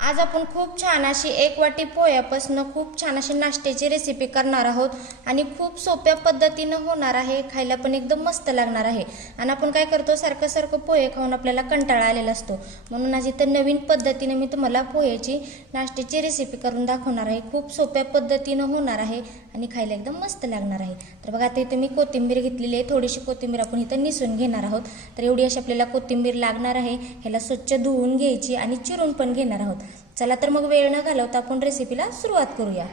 आज आपण खूप छान अशी एक वाटी पोह्यापासून खूप छान अशी नाश्त्याची रेसिपी करणार आहोत आणि खूप सोप्या पद्धतीनं होणार आहे खायला पण एकदम मस्त लागणार आहे. आणि आपण काय करतो सारखं सारखं पोहे खाऊन आपल्याला कंटाळा आलेला असतो. म्हणून आज इथं नवीन पद्धतीनं मी तुम्हाला पोह्याची नाश्त्याची रेसिपी करून दाखवणार आहे. खूप सोप्या पद्धतीनं होणार आहे. आणि खायला एकदम मस्त लागणार आहे. तर बघा आता इथं मी कोथिंबीर घेतलेली आहे. थोडीशी कोथिंबीर आपण इथं निसून घेणार आहोत. तर एवढी अशी आपल्याला कोथिंबीर लागणार आहे. ह्याला स्वच्छ धुवून घ्यायची आणि चिरून पण घेणार आहोत. चला तर मग वेळ न घालवता आपण रेसिपीला सुरुवात करूया.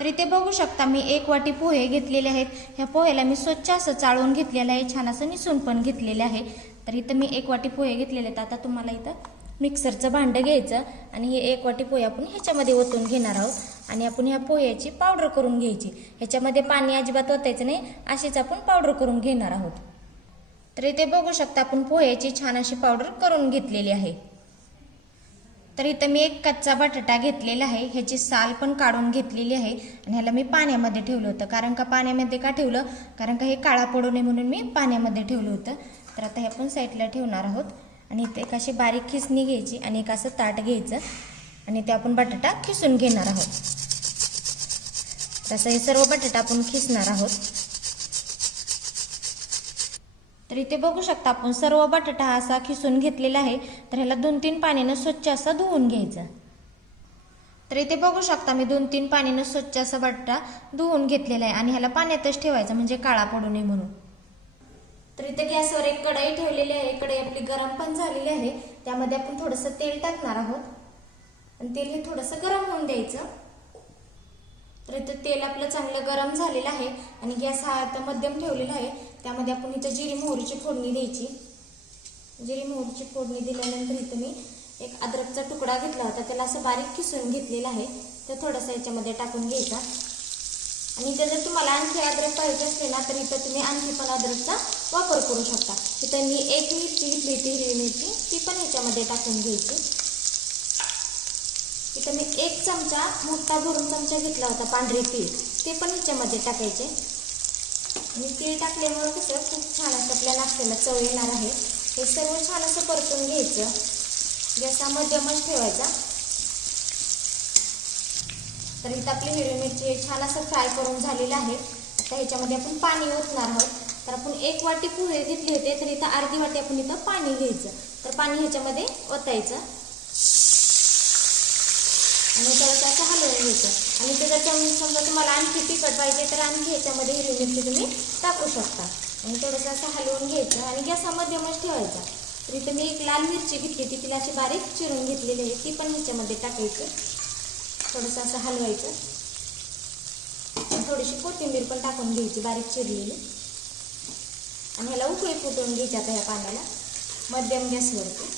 तर इथे बघू शकता मी एक वाटी पोहे घेतलेले आहेत. ह्या पोह्याला मी स्वच्छ असं चाळून घेतलेलं आहे. छान असं निसून पण घेतलेलं आहे. तर इथं मी एक वाटी पोहे घेतलेले आहेत. आता तुम्हाला इथं मिक्सरचं भांडं घ्यायचं आणि हे एक वाटी पोहे आपण ह्याच्यामध्ये ओतून घेणार आहोत. आणि आपण ह्या पोह्याची पावडर करून घ्यायची. ह्याच्यामध्ये पाणी अजिबात ओतायचं नाही अशीच आपण पावडर करून घेणार आहोत. तर इथे बघू शकता आपण पोह्याची छान अशी पावडर करून घेतलेली आहे. तर इथं मी एक कच्चा बटाटा घेतलेला आहे. ह्याची साल पण काढून घेतलेली आहे आणि ह्याला मी पाण्यामध्ये ठेवलं होतं. कारण का पाण्यामध्ये का ठेवलं? कारण का हे काळा पडू नये म्हणून मी पाण्यामध्ये ठेवलं होतं. तर आता हे आपण साईडला ठेवणार आहोत. आणि इथे एक अशी बारीक खिसणी घ्यायची आणि एक असं ताट घ्यायचं. आणि ते आपण बटाटा खिसून घेणार आहोत. तसं हे सर्व बटाटा आपण खिसणार आहोत. तर इथे बघू शकता आपण सर्व बटाटा असा खिसून घेतलेला आहे. तर ह्याला दोन तीन पाण्यानं स्वच्छ असा धुवून घ्यायचा. तर इथे बघू शकता मी दोन तीन पाण्यानं स्वच्छ असा बटाटा धुवून घेतलेला आहे आणि ह्याला पाण्यातच ठेवायचा म्हणजे काळा पडू नये म्हणून. तर इथे गॅसवर एक कढई ठेवलेली आहे कढई आपली गरम पण झालेली आहे. त्यामध्ये आपण थोडंसं तेल टाकणार आहोत. आणि तेल हे थोडंसं गरम होऊन द्यायचं. तर इथं तेल आपलं चांगलं गरम झालेलं आहे आणि गॅस हा आता मध्यम ठेवलेला आहे. त्यामध्ये आपण इथं जिरी मोहरीची फोडणी द्यायची. जिरी मोहरीची फोडणी दिल्यानंतर इथं मी एक अद्रकचा तुकडा घेतला होता. त्याला असं बारीक किसून घेतलेला आहे. तर थोडासा याच्यामध्ये टाकून घ्यायचा. आणि इथं जर तुम्हाला आणखी अद्रक पाहिजे असले ना तर इथं तुम्ही आणखी पण अद्रकचा वापर करू शकता. इथं मी एक मिरची घेतली होती हिरवी मिरची. ती पण ह्याच्यामध्ये टाकून घ्यायची. इथं मी एक चमचा मोठा भरून चमचा घेतला होता पांढरे तीळ. ते पण ह्याच्यामध्ये टाकायचे. आणि तीळ टाकल्यामुळे कसं खूप छान असं आपल्या नाश्त्याला चव येणार आहे. हे सर्व छान असं परतून घ्यायचं. गॅसा मध्यमच ठेवायचा. तर इथं आपली हिरवी मिरची छान असं फ्राय करून झालेलं आहे. तर ह्याच्यामध्ये आपण पाणी ओतणार आहोत. तर आपण एक वाटी पोहे घेतले होते तर इथं अर्धी वाटी आपण इथं पाणी घ्यायचं. तर पाणी ह्याच्यामध्ये ओतायचं. आणि त्याला असं हलवून घ्यायचं. आणि ते जर समजा तुम्हाला आणखी तिखट पाहिजे तर आणखी ह्याच्यामध्ये हिरवी मिरची तुम्ही टाकू शकता. आणि थोडंसं असं हलवून घ्यायचं आणि गॅसामध्ये मग ठेवायचा. तर इथं मी एक लाल मिरची घेतली ती तिला अशी बारीक चिरून घेतलेली आहे. ती पण ह्याच्यामध्ये टाकायची. थोडंसं असं हलवायचं. थोडीशी कोथिंबीर पण टाकून घ्यायची बारीक चिरलेली. आणि ह्याला उकळी फुटवून घ्यायची आता ह्या पाण्याला मध्यम गॅसवरती.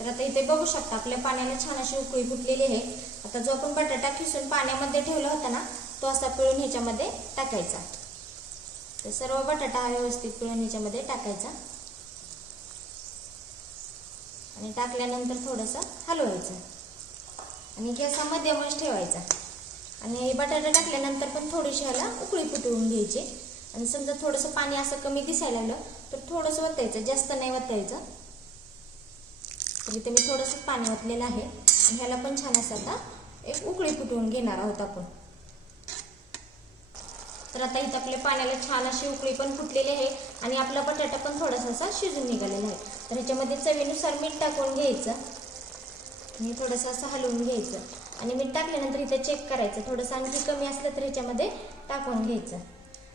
तर आता इथे बघू शकता आपल्या पाण्याला छान अशी उकळी फुटलेली आहे. आता जो आपण बटाटा खिसून पाण्यामध्ये ठेवला होता ना तो असा पिळून ह्याच्यामध्ये टाकायचा. तर सर्व बटाटा हा व्यवस्थित पिळून ह्याच्यामध्ये टाकायचा. आणि टाकल्यानंतर थोडंसं हलवायचं. आणि गॅस हा मध्यमच ठेवायचा. आणि बटाटा टाकल्यानंतर पण थोडीशी ह्याला उकळी फुटवून घ्यायची. आणि समजा थोडंसं पाणी असं कमी दिसायला लागलं तर थोडंसं वतायचं जास्त नाही वतायचं. तर इथे मी थोडंसं पाणी ओतलेलं आहे. आणि ह्याला पण छान असं आता एक उकळी फुटवून घेणार आहोत आपण. तर आता इथं आपल्या पाण्याला छान अशी उकळी पण फुटलेली आहे. आणि आपला बटाटा पण थोडासा असा शिजून निघालेला आहे. तर ह्याच्यामध्ये चवीनुसार मीठ टाकून घ्यायचं. मी थोडंसं असं हलवून घ्यायचं. आणि मीठ टाकल्यानंतर इथं चेक करायचं. थोडंसं आणखी कमी असलं तर ह्याच्यामध्ये टाकून घ्यायचं.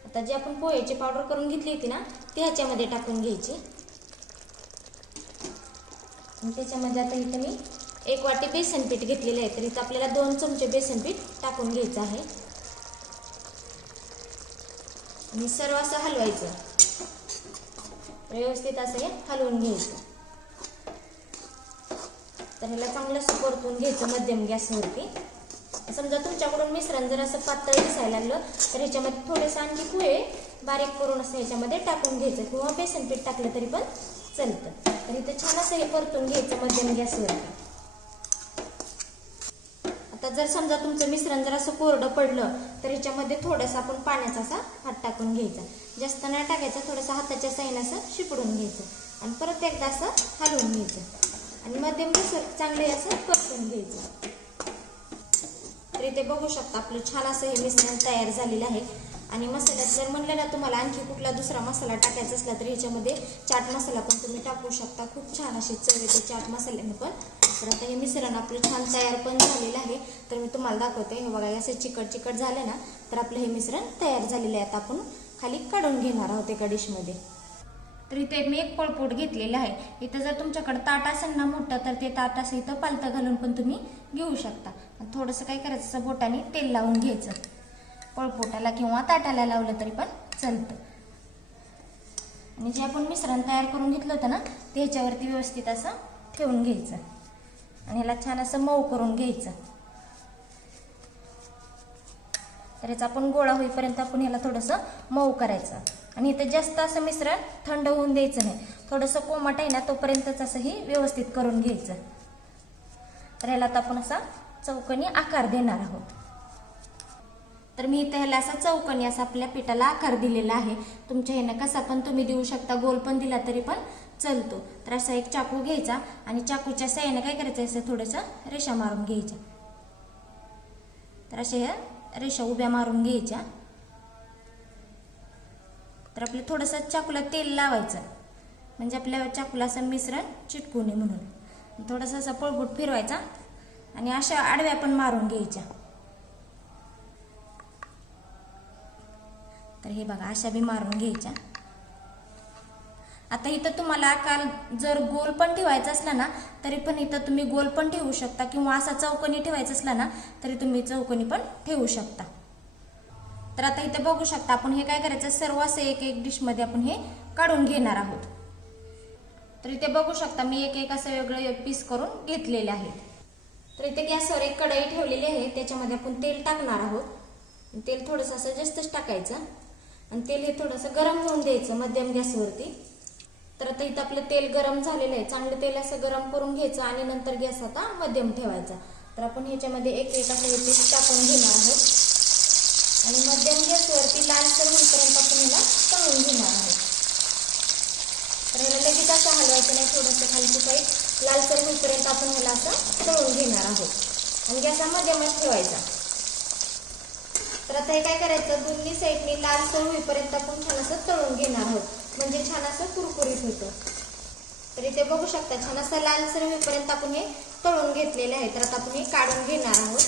आता जी आपण पोह्याची पावडर करून घेतली होती ना ती ह्याच्यामध्ये टाकून घ्यायची. आणि त्याच्यामध्ये आता इथं मी एक वाटी बेसन पीठ घेतलेलं आहे. तर इथं आपल्याला दोन चमचे बेसन पीठ टाकून घ्यायचं आहे. आणि सर्व असं हलवायचं. व्यवस्थित असं हे हलवून घ्यायचं. तर ह्याला चांगलं असं परतून घ्यायचं मध्यम गॅसवरती. समजा तुमच्याकडून मिश्रण जर असं पातळ दिसायला लागलं तर ह्याच्यामध्ये थोडेसे आणखी पोहे बारीक करून असं ह्याच्यामध्ये टाकून घ्यायचं किंवा बेसन पीठ टाकलं तरी पण चालतं. तर इथं छान असं हे परतून घ्यायचं मध्यम गॅसवरती. आता जर समजा तुमचं मिश्रण जर असं कोरडं पडलं तर ह्याच्यामध्ये थोडंसं आपण पाण्याचा असा हात टाकून घ्यायचा. जास्त नाही टाकायचा थोडंसं हाताच्या साईन असं शिपडून घ्यायचं. आणि परत एकदा असं हलवून घ्यायचं. आणि मध्यम गॅसवर चांगले असं परतून घ्यायचं. तर इथे बघू शकता आपलं छान असं हे मिश्रण तयार झालेलं आहे. आणि मसाल्यात जर म्हणलं ना तुम्हाला आणखी कुठला दुसरा मसाला टाकायचा असला तर ह्याच्यामध्ये चाट मसाला पण तुम्ही टाकू शकता. खूप छान अशी चव येते चाट मसाल्याने पण. तर आता हे मिश्रण आपलं छान तयार पण झालेलं आहे. तर मी तुम्हाला दाखवते. हे बघा असं चिकट चिकट झालं ना तर आपलं हे मिश्रण तयार झालेलं आहे. आता आपण खाली काढून घेणार आहोत एका डिशमध्ये. तर इथे मी एक पळपोट घेतलेलं आहे. इथं जर तुमच्याकडे ताट असेल ना मोठं तर ते ताट असं इथं पालतं घालून पण तुम्ही घेऊ शकता. थोडंसं काय करायचं असं बोटाने तेल लावून घ्यायचं. पळपोटाला किंवा ताटाला लावलं तरी पण चालतं. आणि जे आपण मिश्रण तयार करून घेतलं होतं ना ते ह्याच्यावरती व्यवस्थित असं ठेवून घ्यायचं. आणि ह्याला छान असं मऊ करून घ्यायचं. तर याचा आपण गोळा होईपर्यंत आपण ह्याला थोडंसं मऊ करायचं. आणि इथं जास्त असं मिश्रण थंड होऊन द्यायचं नाही. थोडंसं कोमट आहे ना तोपर्यंतच असं ही व्यवस्थित करून घ्यायचं. तर ह्याला आता आपण असा चौकनी आकार देणार आहोत. तर मी इथे ह्याला असा चौकनी असा आपल्या पिठाला आकार दिलेला आहे. तुमच्या ह्यानं कसा पण तुम्ही देऊ शकता गोल पण दिला तरी पण चलतो. तर असा एक चाकू घ्यायचा आणि चाकूच्या साह्यानं काय करायचं असं थोडंसं रेषा मारून घ्यायच्या. तर अशा ह्या रेषा उभ्या मारून घ्यायच्या. तर आपलं थोडंसं चाकूला तेल लावायचं. म्हणजे आपल्या चाकूला असं मिश्रण चिटकू नये म्हणून. थोडंसं असं पळबूट फिरवायचा आणि अशा आडव्या पण मारून घ्यायच्या. तर हे बघा अशा बी मारून घ्यायच्या. आता इथं तुम्हाला आकार जर गोल पण ठेवायचा असला ना तरी पण इथं तुम्ही गोल पण ठेवू शकता किंवा असा चौकोनी ठेवायचा असला ना तरी तुम्ही चौकोनी पण ठेवू शकता. तर आता इथं बघू शकता आपण हे काय करायचं? सर्व असं एक एक डिशमध्ये आपण हे काढून घेणार आहोत. तर इथे बघू शकता मी एक एक असं वेगळं पीस करून घेतलेले आहे तर इथे गॅसवर एक कढई ठेवलेली आहे. त्याच्यामध्ये आपण तेल टाकणार आहोत. तेल थोडंसं असं जास्तच टाकायचं. आणि तेल हे थोडंसं गरम होऊन द्यायचं मध्यम गॅसवरती. तर आता इथं आपलं तेल गरम झालेलं आहे. चांगलं तेल असं गरम करून घ्यायचं आणि नंतर गॅस आता मध्यम ठेवायचा. तर आपण ह्याच्यामध्ये एक एक असं हे पीस टाकून घेणार आहोत. आणि मध्यम गॅसवरती लालसर होईपर्यंत आपण ह्याला तळून घेणार आहोत तर याला लगेच असं हलवायचं नाही थोडंसं खालची साईड लालसर होईपर्यंत आपण याला असं तळून घेणार आहोत. आणि गॅस हा मध्यमच ठेवायचा. तर आता हे काय करायचं? दोन्ही साईडनी लालसर होईपर्यंत आपण छान असं तळून घेणार आहोत. म्हणजे छान असं कुरकुरीत होतं. तर इथे बघू शकता छान असं लालसर होईपर्यंत आपण हे तळून घेतलेले आहे. तर आता आपण हे काढून घेणार आहोत.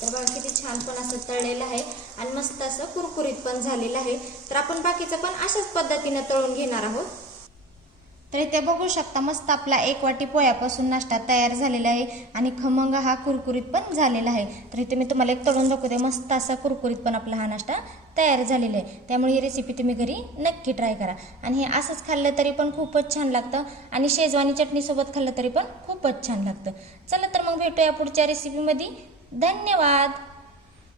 तर बघा किती छान पण असं तळलेलं आहे आणि मस्त असं कुरकुरीत पण झालेलं आहे. तर आपण बाकीचं पण अशाच पद्धतीनं तळून घेणार आहोत. तर इथे बघू शकता मस्त आपला एक वाटी पोह्यापासून नाश्ता तयार झालेला आहे आणि खमंग हा कुरकुरीत पण झालेला आहे. तर इथे मी तुम्हाला एक तळून दाखवते मस्त असा कुरकुरीत पण आपला हा नाश्ता तयार झालेला आहे. त्यामुळे ही रेसिपी तुम्ही घरी नक्की ट्राय करा. आणि हे असंच खाल्लं तरी पण खूपच छान लागतं आणि शेजवानी चटणीसोबत खाल्लं तरी पण खूपच छान लागतं. चला तर मग भेटूया पुढच्या रेसिपीमध्ये धन्यवाद.